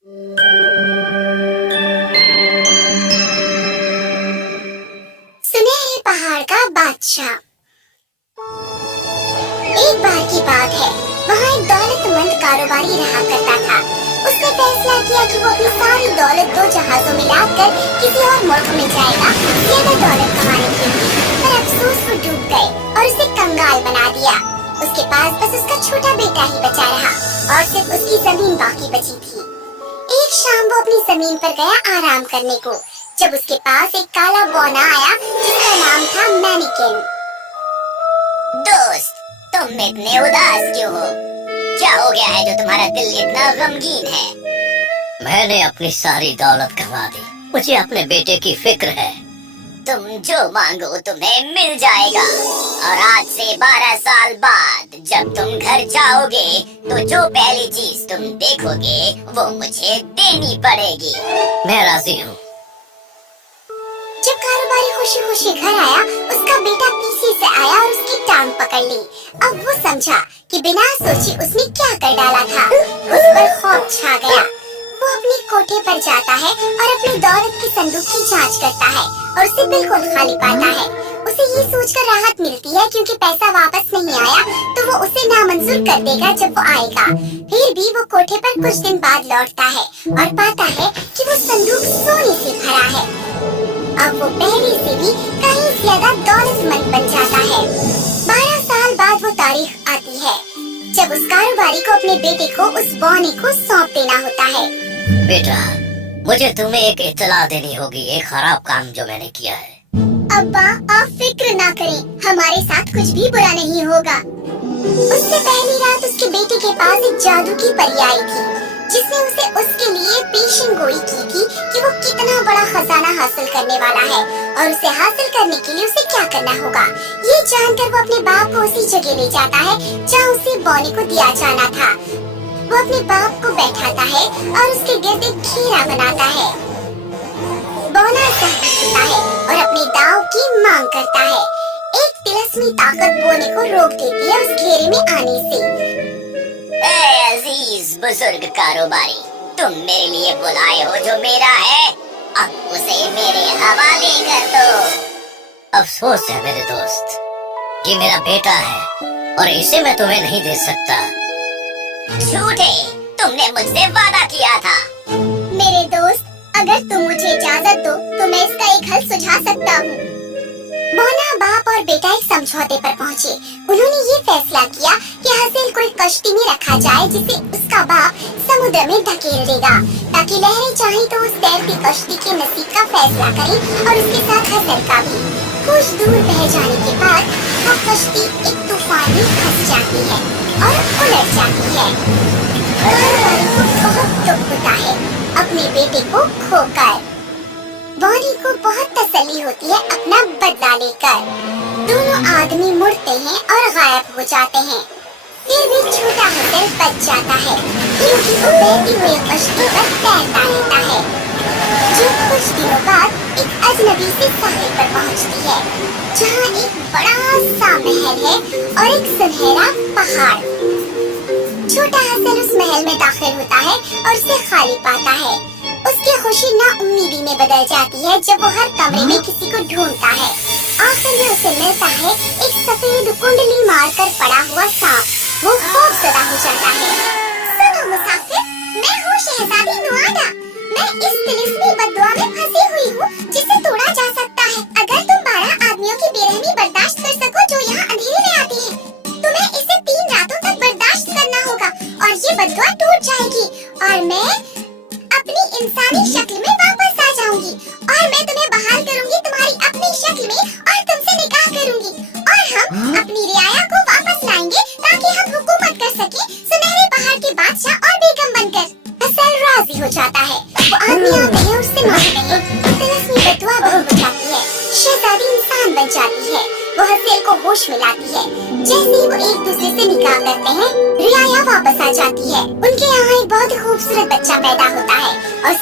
सुनहरे पहाड़ का बादशाह। एक बार की बात है, वहाँ एक दौलतमंद कारोबारी रहा करता था। उसने फैसला किया कि वो अपनी सारी दौलत 2 जहाजों में लाकर किसी और मुल्क में जाएगा ज्यादा दौलत कमाने के लिए। पर अफसोस वो डूब गए और उसे कंगाल बना दिया। उसके पास बस उसका छोटा बेटा ही बचा रहा और सिर्फ उसकी जमीन बाकी बची थी। एक शाम वो अपनी जमीन पर गया आराम करने को, जब उसके पास एक काला बौना आया जिसका नाम था मैनिकिन। दोस्त, तुम इतने उदास क्यों हो? क्या हो गया है जो तुम्हारा दिल इतना गमगीन है? मैंने अपनी सारी दौलत गंवा दी, मुझे अपने बेटे की फिक्र है। तुम जो मांगो तुम्हें मिल जाएगा, और आज से 12 साल बाद जब तुम घर जाओगे तो जो पहली चीज तुम देखोगे वो मुझे देनी पड़ेगी। मैं राजी हूँ। जब कारोबारी खुशी खुशी घर आया, उसका बेटा पीछे से आया और उसकी टांग पकड़ ली। अब वो समझा कि बिना सोचे उसने क्या कर डाला था। उस पर खौफ छा गया। वो अपने कोठे पर जाता है और अपनी दौलत के संदूक की जांच करता है और उसे बिल्कुल खाली पाता है। उसे ये सोचकर राहत मिलती है क्योंकि पैसा वापस नहीं आया तो वो उसे नामंजूर कर देगा जब वो आएगा। फिर भी वो कोठे पर कुछ दिन बाद लौटता है और पाता है कि वो संदूक सोने से भरा है। अब वो पहले से भी कहीं ज्यादा दौलतमंद बन जाता है। 12 साल बाद वो तारीख आती है जब उस कारोबारी को अपने बेटे को उस बौने को सौंप देना होता है। बेटा, मुझे तुम्हें एक इत्तला देनी होगी, एक खराब काम जो मैंने किया है। अब्बा, आप फिक्र ना करें, हमारे साथ कुछ भी बुरा नहीं होगा। उससे पहली रात उसके बेटे के पास एक जादू की परी आई थी जिसने उसे उसके लिए पेशन गोई की थी कि वो कितना बड़ा खजाना हासिल करने वाला है और उसे हासिल करने के लिए उसे क्या करना होगा। ये जानकर वो अपने बाप को उसी जगह ले जाता है जहाँ उसे बौने को दिया जाना था। वो अपने बाप को बैठाता है और उसके गिर्द एक घेरा बनाता है। बौना सहता है और अपने दाव की मांग करता है। एक तिलस्मी ताकत बौने को रोक देती है उस घेरे में आने से। ए अजीज बुजुर्ग कारोबारी, तुम मेरे लिए बुलाए हो जो मेरा है, अब उसे मेरे हवाले कर दो। अफसोस है मेरे दोस्त कि मेरा बेटा है और इसे मैं तुम्हें नहीं दे सकता। झूठे, तुमने मुझसे वादा किया था। मेरे दोस्त, अगर तुम मुझे इजाजत दो तो मैं इसका एक हल सुझा सकता हूँ। बौना बाप और बेटा एक समझौते पर पहुँचे। उन्होंने ये फैसला किया कि हासिल को एक कश्ती में रखा जाए जिसे उसका बाप समुद्र में धकेल देगा ताकि लहरें चाहे तो उस तैरती कश्ती के नसीब का फैसला करें और उसके साथ हासिल का भी। कुछ दूर बह जाने के बाद वो कश्ती एक तूफान में फंस जाती है और उलट जाती है। कारोबारी को बहुत दुख होता है अपने बेटे को खोकर। बौने को बहुत तसल्ली होती है अपना बदला लेकर। दोनों आदमी मुड़ते हैं और गायब हो जाते हैं। फिर भी छोटा हासिल बच जाता है क्योंकि वो बहती हुई कश्ती पर तैरता रहता है जो कुछ दिनों बाद एक अजनबी से साहिल पर पहुंचती है जहां एक बड़ा सा महल है और एक सुनहरा पहाड़। छोटा हासिल उस महल में दाखिल होता है और उसे खाली पाता है। उसकी खुशी ना उम्मीदी में बदल जाती है जब वो हर कमरे में किसी को ढूंढता है। आखिर में उसे मिलता है एक सफेद कुंडली मारकर पड़ा हुआ सांप। वो खौफजदा हो जाता है। सुनो मुसाफिर, मैं हूँ शहजादी नुआदा। मैं इस तिलिस्मी बद्दुआ में फंसी हुई हूँ जिसे तोड़ा जा सकता है अगर तुम 12 आदमियों की बेरहमी बर्दाश्त कर सको जो यहाँ अंधेरे में आते हैं। तुम्हें इसे 3 रातों तक बर्दाश्त करना होगा और ये बद्दुआ टूट जाएगी और मैं अपनी इंसानी शक्ल में वापस आ जाऊंगी और मैं तुम्हें बहाल करूंगी तुम्हारी अपनी शक्ल में और तुमसे निकाह करूंगी और हम अपनी रियाया को वापस लाएंगे ताकि हम हुकूमत कर सके सुनहरे पहाड़ के बादशाह और बेगम बनकर। हासिल राजी हो जाता है। वो आदमी आते हैं और उससे मांगते हैं। तिलस्मी बद्दुआ बंद हो जाती है। शहजादी इंसान बन जाती है। वो हासिल को होश में लाती है। जैसे ही वो एक दूसरे से निकाह करते हैं, रियाया वापस आ जाती है। उनके यहाँ एक बहुत खूबसूरत बच्चा पैदा होता है और